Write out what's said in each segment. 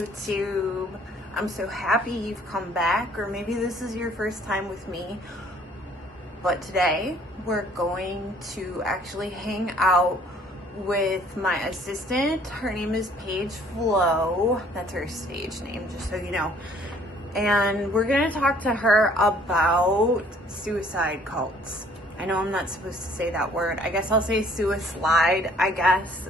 YouTube. I'm so happy you've come back, or maybe this is your first time with me. But today we're going to actually hang out with my assistant. Her name is Paige Flo. That's her stage name, just so you know. And we're gonna talk to her about suicide cults. I know I'm not supposed to say that word. I guess I'll say suicide, I guess.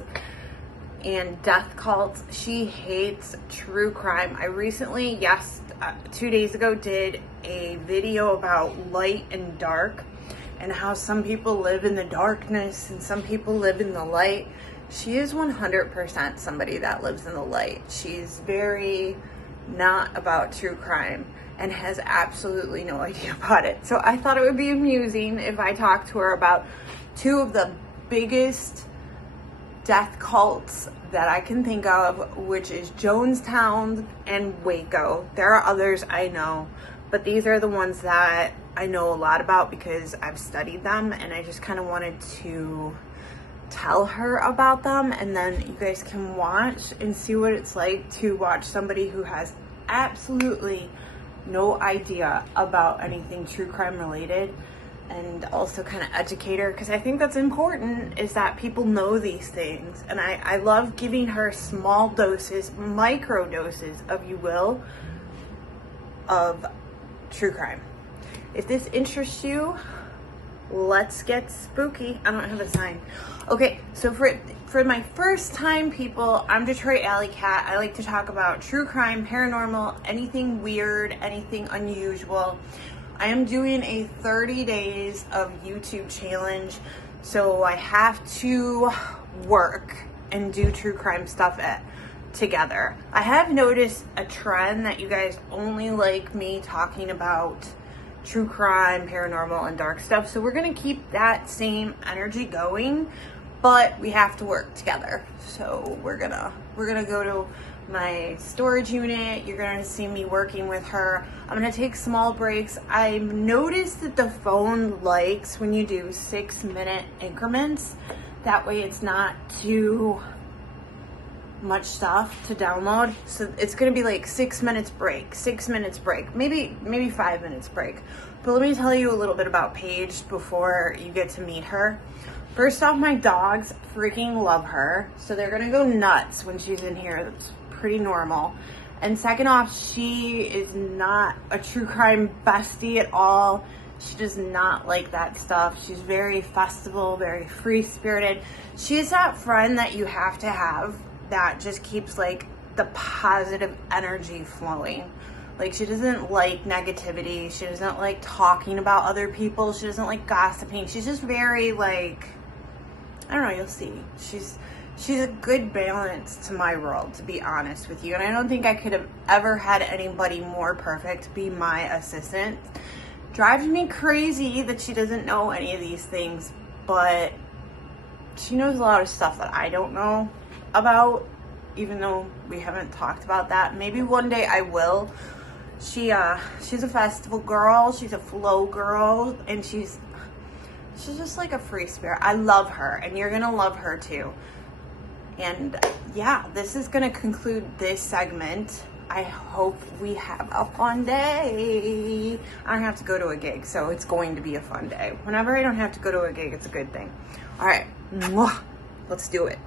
And death cults. She hates true crime. I recently, 2 days ago, did a video about light and dark and how some people live in the darkness and some people live in the light. She is 100% somebody that lives in the light. She's very not about true crime and has absolutely no idea about it. So I thought it would be amusing if I talked to her about two of the biggest death cults that I can think of, which is Jonestown and Waco. There are others I know, but these are the ones that I know a lot about because I've studied them, and I just kind of wanted to tell her about them, and then you guys can watch and see what it's like to watch somebody who has absolutely no idea about anything true crime related, and also kind of educate her, because I think that's important, is that people know these things. And I love giving her small doses, micro doses, if you will, of true crime. If this interests you, let's get spooky. I don't have a sign. Okay, so for my first time people, I'm Detroit Allycat. I like to talk about true crime, paranormal, anything weird, anything unusual. I am doing a 30 days of YouTube challenge, so I have to work and do true crime stuff together. I have noticed a trend that you guys only like me talking about true crime, paranormal, and dark stuff, so we're gonna keep that same energy going, but we have to work together. So we're gonna go to my storage unit. You're gonna see me working with her. I'm gonna take small breaks. I noticed that the phone likes when you do 6-minute increments. That way it's not too much stuff to download. So it's gonna be like 6 minutes break, 6 minutes break, maybe 5 minutes break. But let me tell you a little bit about Paige before you get to meet her. First off, my dogs freaking love her, so they're gonna go nuts when she's in here. That's pretty normal. And second off, she is not a true crime bestie at all. She does not like that stuff. She's very festival, very free-spirited. She's that friend that you have to have that just keeps like the positive energy flowing. Like, she doesn't like negativity. She doesn't like talking about other people. She doesn't like gossiping. She's just very like, I don't know, you'll see. She's a good balance to my world, to be honest with you. And I don't think I could have ever had anybody more perfect be my assistant. Drives me crazy that she doesn't know any of these things, but she knows a lot of stuff that I don't know about, even though we haven't talked about that. Maybe one day I will. She's a festival girl, she's a flow girl, and she's just like a free spirit. I love her, and you're gonna love her too. And yeah, this is gonna conclude this segment. I hope we have a fun day. I don't have to go to a gig, so it's going to be a fun day. Whenever I don't have to go to a gig, it's a good thing. All right, let's do it.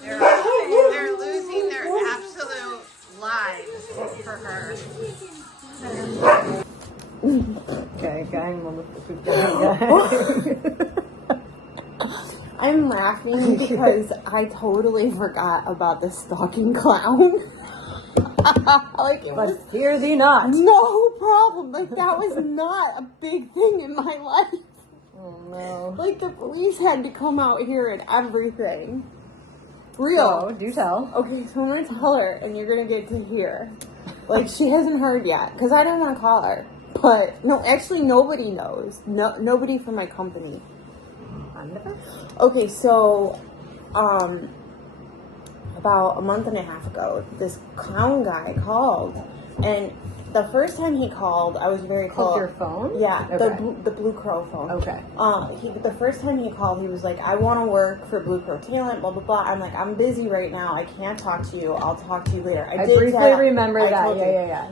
They're losing their absolute lives for her. I'm laughing because I totally forgot about the stalking clown. Like, it was, fear thee not. No problem. Like, that was not a big thing in my life. Oh no. Like, the police had to come out here and everything. Real. So, do tell. Okay, so I'm gonna tell her, and you're gonna get to hear. Like, she hasn't heard yet, because I didn't want to call her. But, no, actually, nobody knows. No, nobody from my company. Okay, so, about a month and a half ago, this clown guy called, and the first time he called, I was very close. Called your phone? Yeah, Okay. the Blue Crow phone. Okay. The first time he called, he was like, I want to work for Blue Crow Talent, blah, blah, blah. I'm like, I'm busy right now. I can't talk to you. I'll talk to you later. I briefly remember that.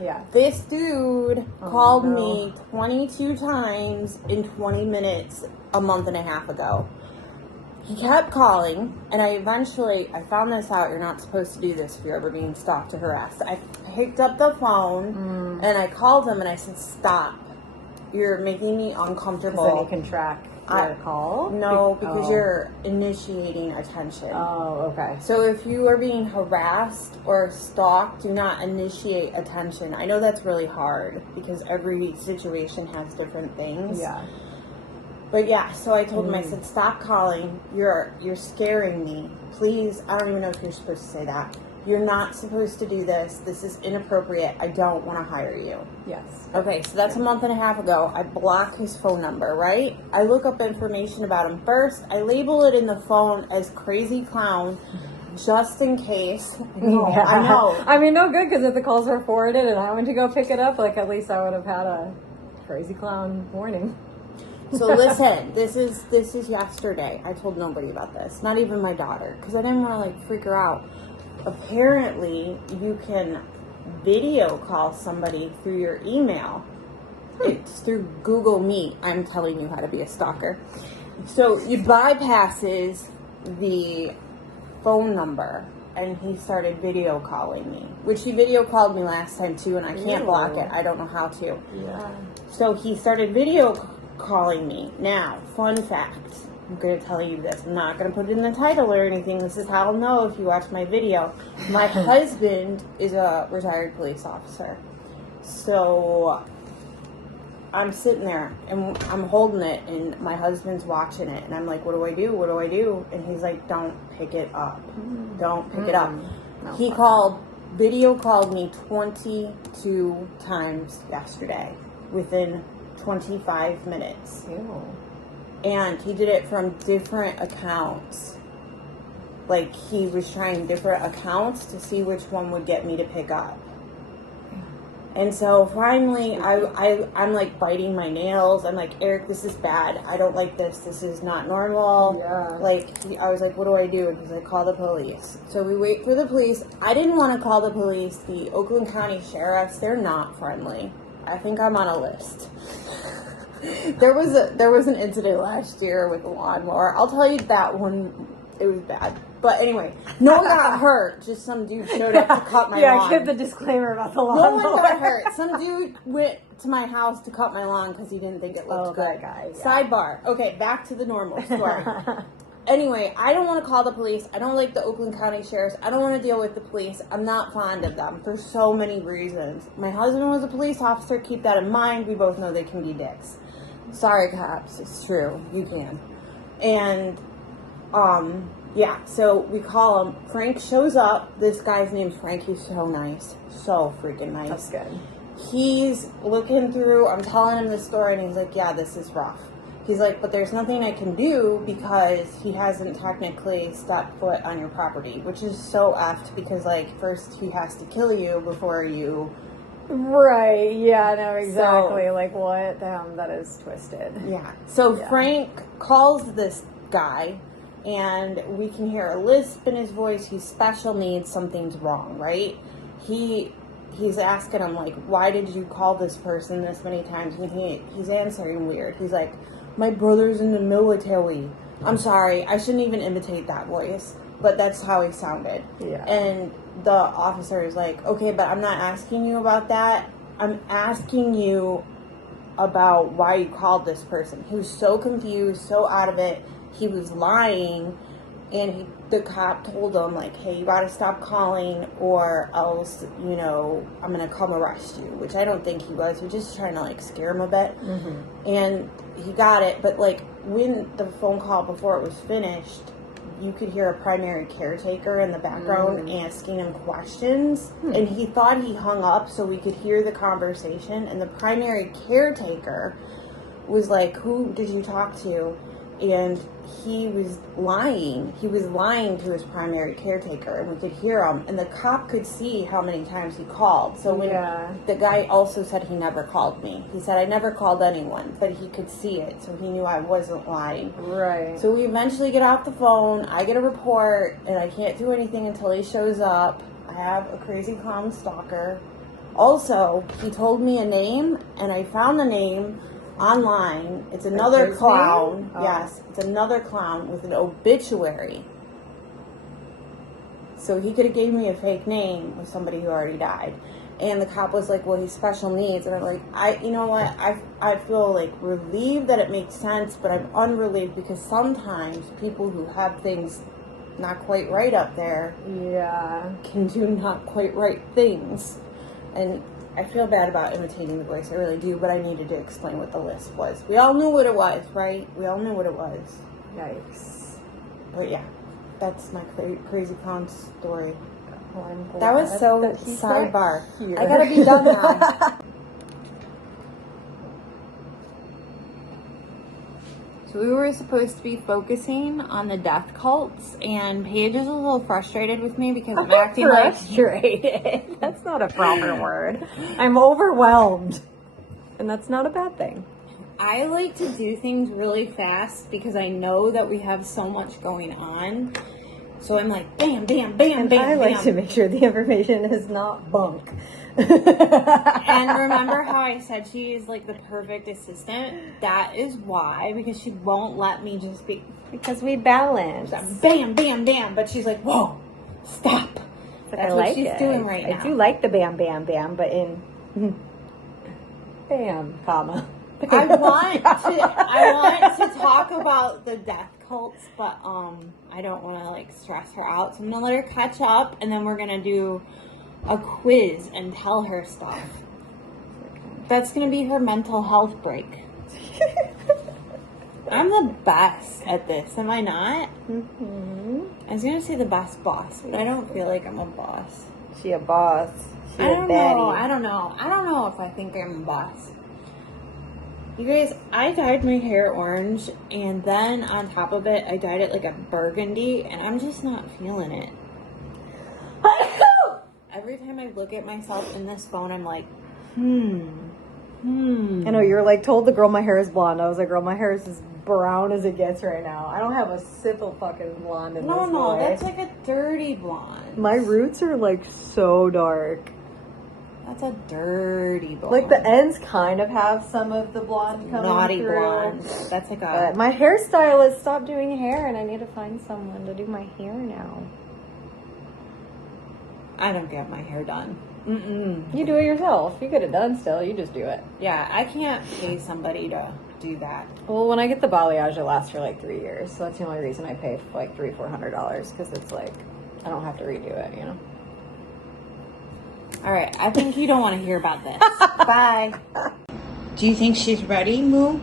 Yeah. This dude called me 22 times in 20 minutes a month and a half ago. He kept calling, and I found this out. You're not supposed to do this if you're ever being stalked or harassed. I picked up the phone, and I called him, and I said, stop. You're making me uncomfortable. Then he can track your call? No, because you're initiating attention. Oh, okay. So if you are being harassed or stalked, do not initiate attention. I know that's really hard, because every situation has different things. Yeah. But yeah, so I told him, I said, stop calling. You're scaring me. Please, I don't even know if you're supposed to say that. You're not supposed to do this. This is inappropriate. I don't want to hire you. Yes. Okay, so that's a month and a half ago. I block his phone number, right? I look up information about him first. I label it in the phone as crazy clown, just in case. Yeah. I know. I mean, no good, because if the calls were forwarded and I went to go pick it up, like, at least I would have had a crazy clown warning. So listen, this is yesterday. I told nobody about this, not even my daughter, because I didn't want to like freak her out. Apparently, you can video call somebody through your email. It's through Google Meet. I'm telling you how to be a stalker. So it bypasses the phone number, and he started video calling me, which he video called me last time too, and I can't block it. I don't know how to. Yeah. So he started video calling me. Now, fun fact. I'm going to tell you this. I'm not going to put it in the title or anything. This is how I'll know if you watch my video. My husband is a retired police officer. So I'm sitting there and I'm holding it and my husband's watching it. And I'm like, what do I do? What do I do? And he's like, don't pick it up. Don't pick it up. No, He video called me 22 times yesterday within 25 minutes. Ew. And he did it from different accounts. Like, he was trying different accounts to see which one would get me to pick up. And so finally, I'm like biting my nails. I'm like, Eric, this is bad. I don't like this. This is not normal. Yeah. Like, I was like, what do I do? And he's like, call the police. So we wait for the police. I didn't want to call the police. The Oakland County sheriffs, they're not friendly. I think I'm on a list. There was an incident last year with a lawnmower. I'll tell you that one. It was bad. But anyway, no one got hurt. Just some dude showed up to cut my lawn. Yeah, give the disclaimer about the No lawnmower. one got hurt. Some dude went to my house to cut my lawn because he didn't think it looked good. That guy, yeah. Sidebar. Okay, back to the normal story. Anyway, I don't want to call the police. I don't like the Oakland County sheriffs. I don't want to deal with the police. I'm not fond of them for so many reasons. My husband was a police officer. Keep that in mind. We both know they can be dicks. Sorry, cops. It's true. You can. And, yeah, so we call him. Frank shows up. This guy's name's Frank. He's so nice. So freaking nice. That's good. He's looking through. I'm telling him the story, and he's like, yeah, this is rough. He's like, but there's nothing I can do because he hasn't technically stepped foot on your property, which is so effed because, like, first he has to kill you before you... Right, yeah, no, exactly. So, like, what? Damn, that is twisted. Yeah. So Frank calls this guy, and we can hear a lisp in his voice. He's special needs. Something's wrong, right? He's asking him, like, why did you call this person this many times? And he's answering weird. He's like, my brother's in the military. I'm sorry. I shouldn't even imitate that voice. But that's how he sounded. Yeah. And the officer is like, okay, but I'm not asking you about that. I'm asking you about why you called this person. He was so confused, so out of it. He was lying. And the cop told him, like, hey, you gotta stop calling or else, you know, I'm gonna come arrest you. Which I don't think he was. He was just trying to, like, scare him a bit. Mm-hmm. And he got it. But, like, when the phone call before it was finished, you could hear a primary caretaker in the background asking him questions. And he thought he hung up so we could hear the conversation. And the primary caretaker was like, who did you talk to? and he was lying. He was lying to his primary caretaker, and we could hear him. And the cop could see how many times he called. So when the guy also said he never called me. He said, I never called anyone, but he could see it, so he knew I wasn't lying. Right. So we eventually get off the phone. I get a report, and I can't do anything until he shows up. I have a crazy clown stalker. Also, he told me a name, and I found the name online. It's another clown. Oh. Yes, it's another clown with an obituary. So he could have gave me a fake name of somebody who already died. And the cop was like, well, he's special needs. And I'm like, you know what? I feel like relieved that it makes sense, but I'm unrelieved because sometimes people who have things not quite right up there can do not quite right things. And I feel bad about imitating the voice, I really do, but I needed to explain what the list was. We all knew what it was, right? We all knew what it was. Yikes. But yeah, that's my crazy clown story. Well, That was so sidebar. I gotta be done now. So we were supposed to be focusing on the death cults, and Paige is a little frustrated with me because I'm acting like... Frustrated? That's not a proper word. I'm overwhelmed. And that's not a bad thing. I like to do things really fast because I know that we have so much going on. So I'm like, bam, bam, bam, bam, I like bam. to make sure the information is not bunk. And remember how I said she is like the perfect assistant? That is why, because she won't let me just be... Because we balance. Bam, bam, bam. But she's like, whoa, stop. That's what she's doing right now. I do like the bam, bam, bam, but in bam, comma. I want to talk about the death cults, but I don't want to like stress her out. So I'm gonna let her catch up, and then we're gonna do a quiz and tell her stuff. That's gonna be her mental health break. I'm the best at this, am I not? Mm-hmm. I was gonna say the best boss, but I don't feel like I'm a boss. She a boss. I don't know if I think I'm a boss. You guys, I dyed my hair orange, and then on top of it, I dyed it like a burgundy, and I'm just not feeling it. Every time I look at myself in this phone, I'm like, I know, you're like, told the girl my hair is blonde. I was like, girl, my hair is as brown as it gets right now. I don't have a sip of fucking blonde in this No, boy. that's like a dirty blonde. My roots are like so dark. That's a dirty blonde. Like the ends kind of have some of the blonde coming naughty through. blonde. That's like But my hairstylist stopped doing hair, and I need to find someone to do my hair now. I don't get my hair done. You do it yourself. You get it done still. You just do it. Yeah, I can't pay somebody to do that. Well, when I get the balayage, it lasts for like 3 years. So that's the only reason I pay like $300-400, because it's like I don't have to redo it, you know. All right, I think you don't want to hear about this. Bye. Do you think she's ready, Moo?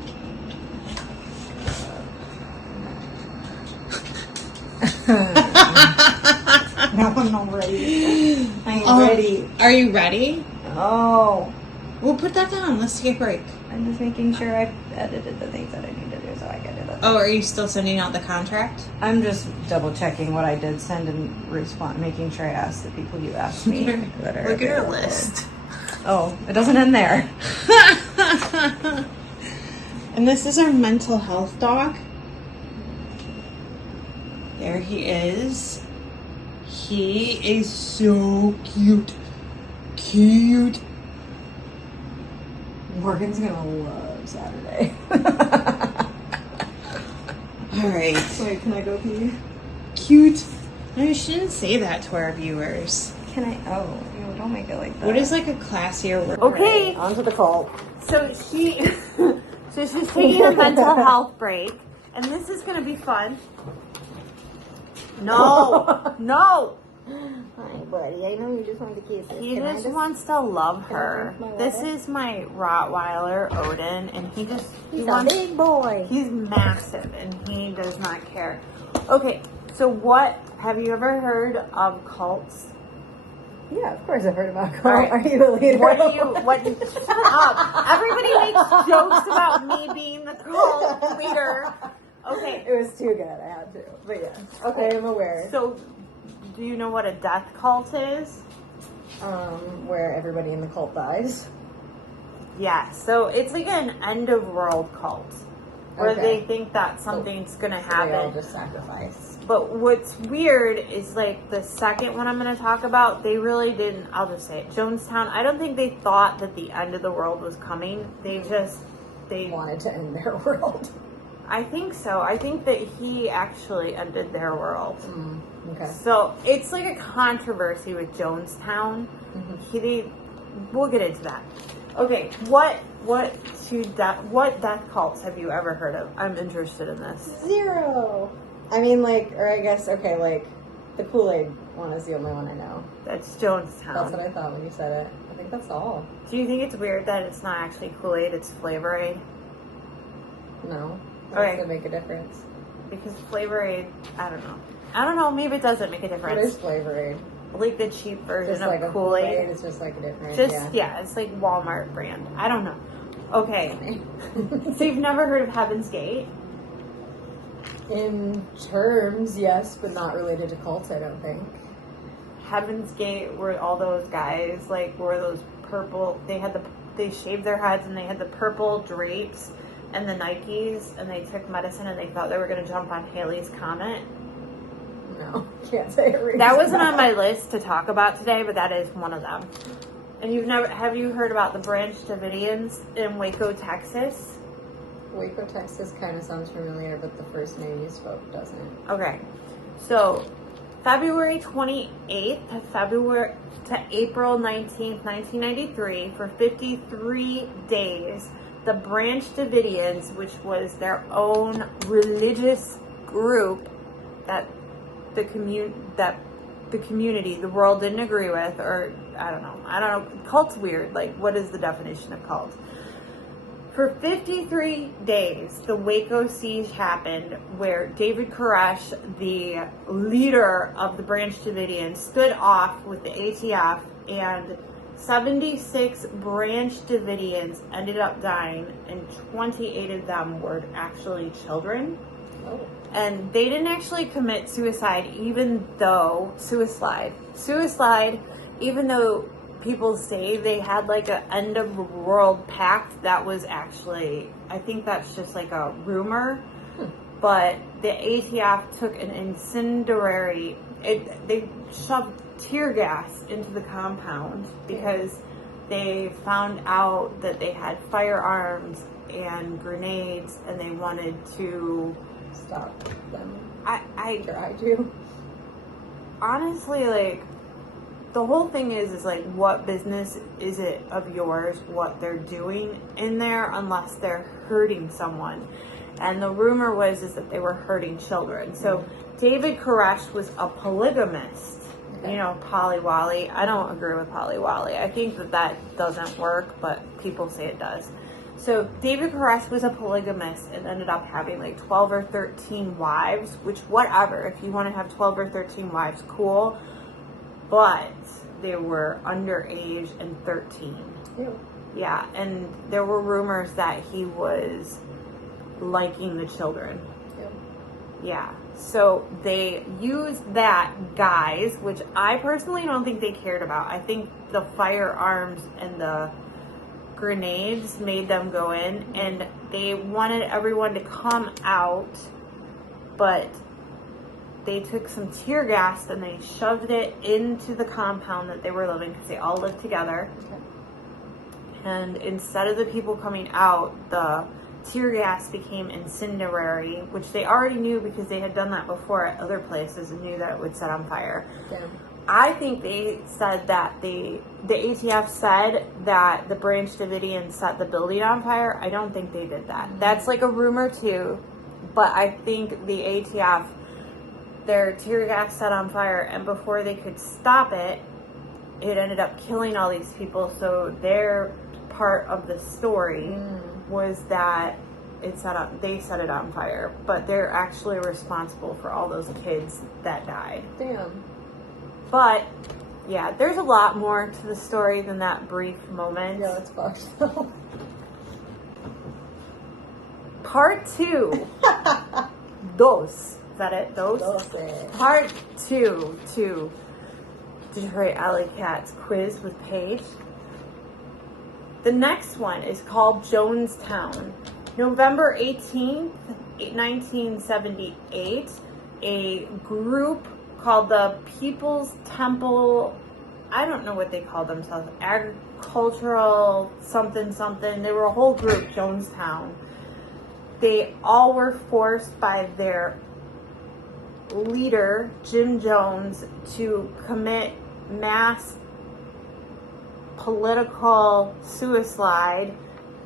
No, I'm not ready. I ain't ready. Are you ready? Oh. We'll put that down. Let's take a break. I'm just making sure I've edited the things that I need to do so I can do that. Oh, are you still sending out the contract? I'm just double checking what I did send and respond, making sure I asked the people you asked me. that are Look at her available. list. Oh, it doesn't end there. And this is our mental health dog. There he is. He is so cute. Cute. Morgan's gonna love Saturday. Alright. Wait, can I go pee? Cute. No, you shouldn't say that to our viewers. Can I? Oh, you don't make it like that. What is like a classier word? Okay, right, on to the cult. So she's taking a mental health break, and this is gonna be fun. No, no. Hi, buddy. I know you just wanted to kiss us. He just wants to love her. drink my This water? is my Rottweiler, Odin, and he He's wants, a big boy. he's massive, and he does not care. Okay, so what, have you ever heard of cults? Yeah, of course I've heard about cult. Right. Are you the leader? Shut up. Everybody makes jokes about me being the cult leader. Okay, It was too good. I had to. But yes, okay. I am aware. So, do you know what a death cult is? Where everybody in the cult dies. Yeah, so it's like an end of world cult where they think that something's gonna happen. They all just sacrifice. But what's weird is like the second one I'm gonna talk about, they really didn't. I'll just say it, Jonestown. I don't think they thought that the end of the world was coming. They wanted to end their world. I think so. I think that he actually ended their world. Okay. So it's like a controversy with Jonestown. We'll get into that. Okay, what death cults have you ever heard of? I'm interested in this. 0. I mean, like, or I guess, okay, like, the Kool-Aid one is the only one I know. That's Jonestown. That's what I thought when you said it. I think that's all. Do you think it's weird that it's not actually Kool-Aid, it's Flavor Aid? No. Okay. Does it make a difference? Because Flavor Aid, I don't know, maybe it doesn't make a difference. What is Flavor Aid? Like the cheap version just of like Kool-Aid. It's just like a different, it's like Walmart brand. I don't know. Okay. So you've never heard of Heaven's Gate? In terms, yes, but not related to cults, I don't think. Heaven's Gate were all those guys, like, wore those purple, they shaved their heads and they had the purple drapes and the Nikes, and they took medicine and they thought they were going to jump on Halley's Comet. No, can't say it. That wasn't on my list to talk about today, but that is one of them. And have you heard about the Branch Davidians in Waco, Texas? Waco, Texas kind of sounds familiar, but the first name you spoke doesn't. Okay. So, February 28th to April 19th, 1993, for 53 days, the Branch Davidians, which was their own religious group that the community, the world didn't agree with, or I don't know. Cult's weird. Like, what is the definition of cult? For 53 days, the Waco siege happened, where David Koresh, the leader of the Branch Davidians, stood off with the ATF, and 76 Branch Davidians ended up dying, and 28 of them were actually children. Oh. And they didn't actually commit suicide, even though even though people say they had like an end of the world pact. That was actually, I think that's just like a rumor. But the ATF took an incendiary, they shoved tear gas into the compound because they found out that they had firearms and grenades, and they wanted to stop them. I try to. Honestly, like, the whole thing is like, what business is it of yours what they're doing in there unless they're hurting someone? And the rumor was that they were hurting children. So David Koresh was a polygamist. Okay. You know, Polly Wally. I don't agree with Polly Wally. I think that doesn't work, but people say it does. So David Koresh was a polygamist and ended up having like 12 or 13 wives, which, whatever, if you want to have 12 or 13 wives, cool. But they were underage and 13. Ew. Yeah, and there were rumors that he was liking the children. Ew. Yeah, so they used that guise, which I personally don't think they cared about. I think the firearms and the grenades made them go in, and they wanted everyone to come out, but they took some tear gas and they shoved it into the compound that they were living, because they all lived together. Okay. And instead of the people coming out, the tear gas became incendiary, which they already knew because they had done that before at other places and knew that it would set on fire. Yeah. I think they said that the ATF said that the Branch Davidians set the building on fire. I don't think they did that. That's like a rumor too, but I think the ATF, their tear gas set on fire, and before they could stop it, it ended up killing all these people. So their part of the story was that they set it on fire, but they're actually responsible for all those kids that died. Damn. But yeah, there's a lot more to the story than that brief moment. Yeah, that's fucked though. Part 2. dos. Is that it? Dos? Doce. Part 2 to Detroit Allycat's quiz with Paige. The next one is called Jonestown. November 18th, 1978, a group called the People's Temple, I don't know what they called themselves, agricultural something something. They were a whole group, Jonestown. They all were forced by their leader, Jim Jones, to commit mass political suicide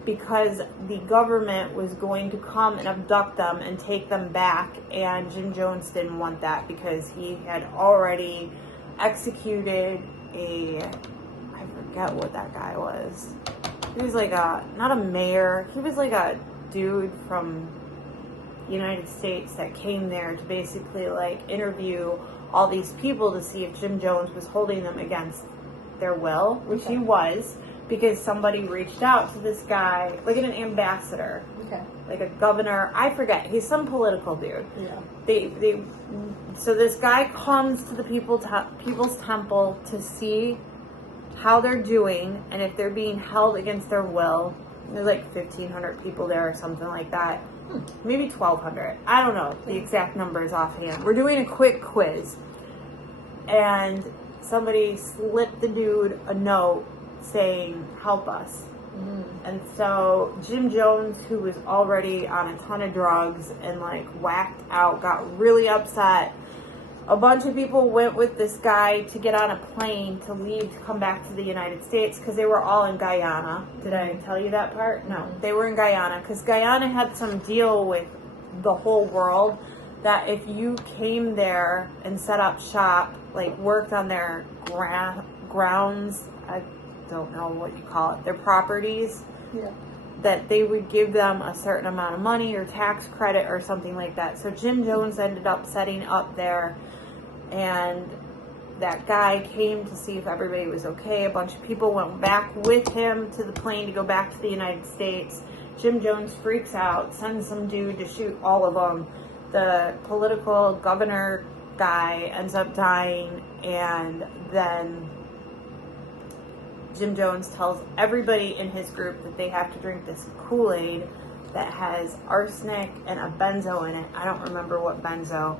because the government was going to come and abduct them and take them back, and Jim Jones didn't want that because he had already executed I forget what that guy was. He was like not a mayor, he was like a dude from the United States that came there to basically like interview all these people to see if Jim Jones was holding them against their will, which he was, because somebody reached out to this guy, like an ambassador, like a governor, I forget, he's some political dude. So this guy comes to the People's Temple to see how they're doing and if they're being held against their will. There's like 1,500 people there or something like that. Maybe 1,200. I don't know the exact numbers offhand. We're doing a quick quiz. And somebody slipped the dude a note saying, help us. And so Jim Jones, who was already on a ton of drugs and like whacked out, got really upset. A bunch of people went with this guy to get on a plane to leave to come back to the United States because they were all in Guyana. Did I tell you that part? No, they were in Guyana because Guyana had some deal with the whole world that if you came there and set up shop, like worked on their grounds, I don't know what you call it, their properties, that they would give them a certain amount of money or tax credit or something like that. So Jim Jones ended up setting up there, and that guy came to see if everybody was okay. A bunch of people went back with him to the plane to go back to the United States. Jim Jones freaks out, sends some dude to shoot all of them. The political governor guy ends up dying, and then Jim Jones tells everybody in his group that they have to drink this Kool-Aid that has arsenic and a benzo in it. I don't remember what benzo,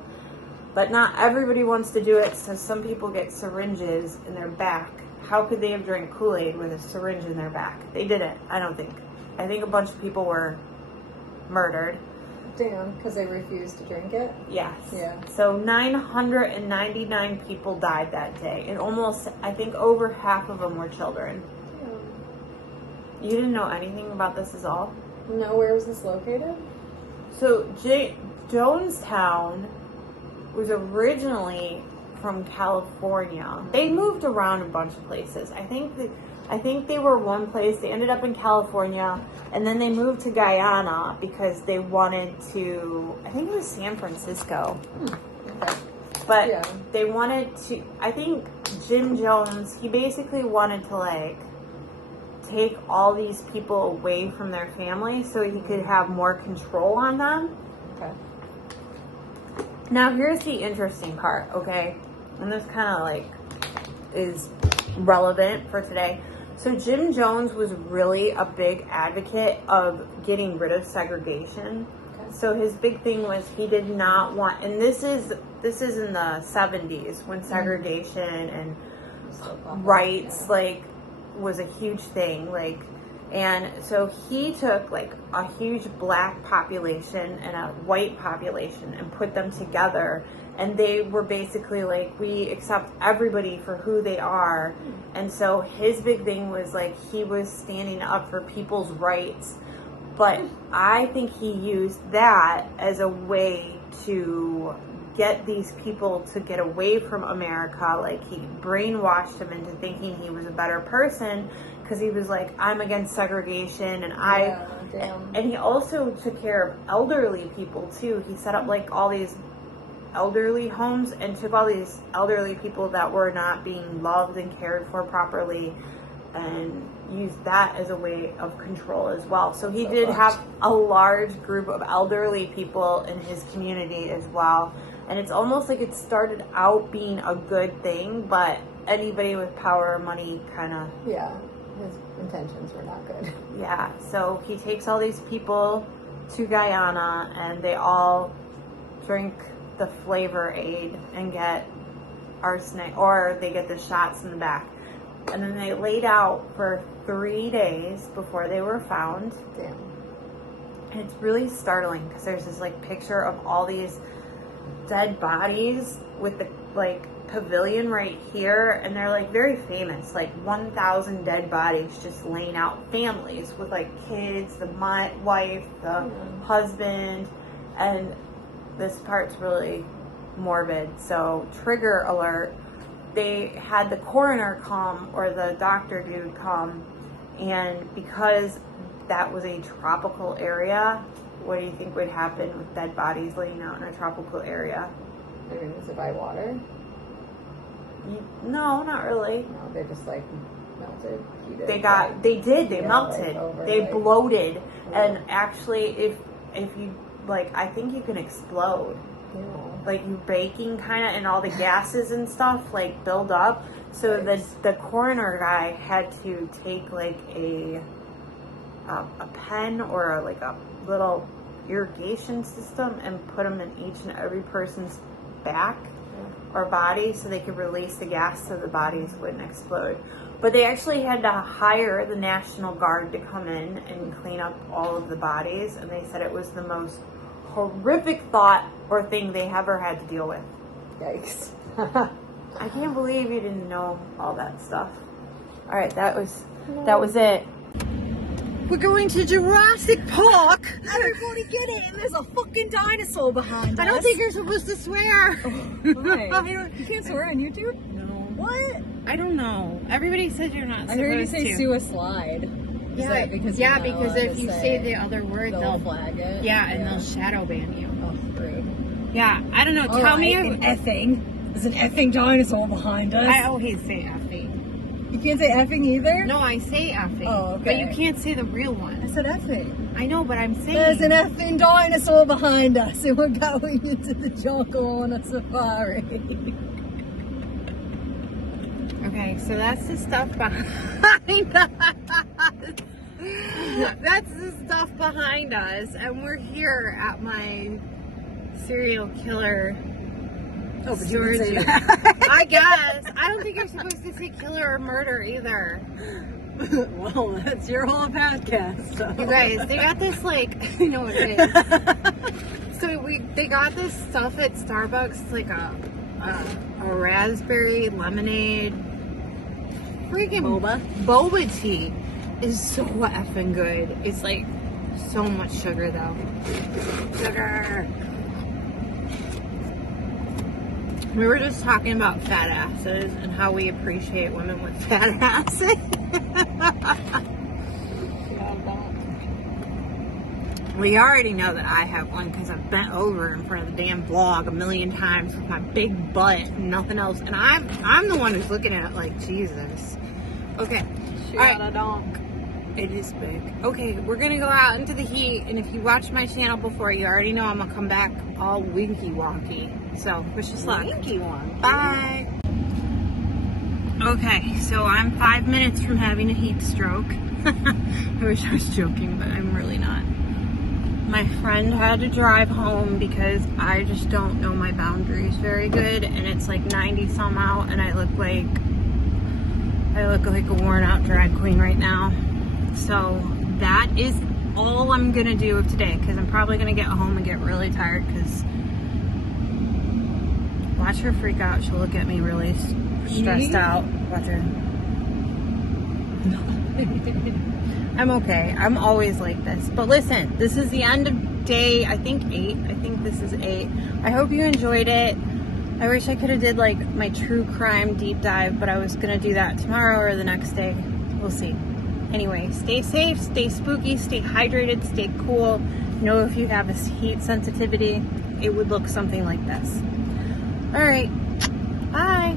but not everybody wants to do it, so some people get syringes in their back. How could they have drank Kool-Aid with a syringe in their back? They didn't, I don't think. I think a bunch of people were murdered. Damn, because they refused to drink it? Yes. Yeah. So 999 people died that day, and almost, I think over half of them were children. You didn't know anything about this at all? No, where was this located? So Jonestown was originally from California. They moved around a bunch of places. I think they were one place. They ended up in California, and then they moved to Guyana because they wanted to, I think it was San Francisco. But they wanted to, I think Jim Jones, he basically wanted to like take all these people away from their family so he could have more control on them. Now here's the interesting part, okay? And this kind of like is relevant for today. So Jim Jones was really a big advocate of getting rid of segregation. So his big thing was he did not want, and this is in the 70s when segregation and rights like was a huge thing, like, and so he took like a huge black population and a white population and put them together, and they were basically like, we accept everybody for who they are. And so his big thing was like he was standing up for people's rights, but I think he used that as a way to get these people to get away from America. Like he brainwashed them into thinking he was a better person because he was like, I'm against segregation, and and he also took care of elderly people too. He set up like all these elderly homes and took all these elderly people that were not being loved and cared for properly and used that as a way of control as well. So he did have a large group of elderly people in his community as well. And it's almost like it started out being a good thing, but anybody with power or money kind of... Yeah, his intentions were not good. Yeah, so he takes all these people to Guyana, and they all drink the flavor aid and get arsenic, or they get the shots in the back. And then they laid out for 3 days before they were found. Damn. And it's really startling because there's this like picture of all these dead bodies with the like pavilion right here, and they're like very famous, like 1,000 dead bodies just laying out, families with like kids, the wife, the husband, and this part's really morbid. So trigger alert, they had the coroner come, or the doctor dude come, and because that was a tropical area, what do you think would happen with dead bodies laying out in a tropical area? They're going to survive water? No, not really. No, they just like melted, heated. They melted. Like they bloated. And actually, if you, like, I think you can explode. Yeah. Like, you're baking kind of, and all the gases and stuff, like, build up. So the coroner guy had to take, like, a pen or, like, a little irrigation system and put them in each and every person's back or body so they could release the gas so the bodies wouldn't explode. But they actually had to hire the National Guard to come in and clean up all of the bodies, and they said it was the most horrific thought or thing they ever had to deal with. Yikes. I can't believe you didn't know all that stuff. All right, that was it. We're going to Jurassic Park. Everybody get it, and there's a fucking dinosaur behind us. I don't think you're supposed to swear. Why? You can't swear on YouTube? No. What? I don't know. Everybody said you're not supposed to. I heard you say suicide. Yeah, because if you say the other word, they'll flag it. Yeah, and they'll shadow ban you. Oh, rude. Yeah, I don't know. Tell me if... effing. There's an effing dinosaur behind us. I always say effing. You can't say effing either? No, I say effing. Oh, okay. But you can't say the real one. I said effing. I know, but I'm saying... There's an effing dinosaur behind us, and we're going into the jungle on a safari. Okay, so that's the stuff behind us. That's the stuff behind us, and we're here at my serial killer storage unit. I guess. I don't think you're supposed to say killer or murder either. Well, that's your whole podcast. So. You guys, they got this like, I know what it is. So they got this stuff at Starbucks. It's like a raspberry lemonade. Freaking boba tea is so effing good. It's like so much sugar though. Sugar. We were just talking about fat asses and how we appreciate women with fat asses. We already know that I have one because I've bent over in front of the damn vlog a million times with my big butt and nothing else. And I'm the one who's looking at it like, Jesus. Okay. She got a donk. It is big. Okay, we're going to go out into the heat. And if you watched my channel before, you already know I'm going to come back all winky wonky. So, wish us luck. Winky wonky. Bye. Okay, so I'm 5 minutes from having a heat stroke. I wish I was joking, but I'm really not. My friend had to drive home because I just don't know my boundaries very good, and it's like 90 some out, and I look like a worn out drag queen right now. So that is all I'm gonna do of today, because I'm probably gonna get home and get really tired, because watch her freak out. She'll look at me really stressed out. Watch her. I'm okay. I'm always like this. But listen, this is the end of day, I think 8. I think this is 8. I hope you enjoyed it. I wish I could have did like my true crime deep dive, but I was going to do that tomorrow or the next day. We'll see. Anyway, stay safe, stay spooky, stay hydrated, stay cool. Know if you have a heat sensitivity, it would look something like this. All right. Bye.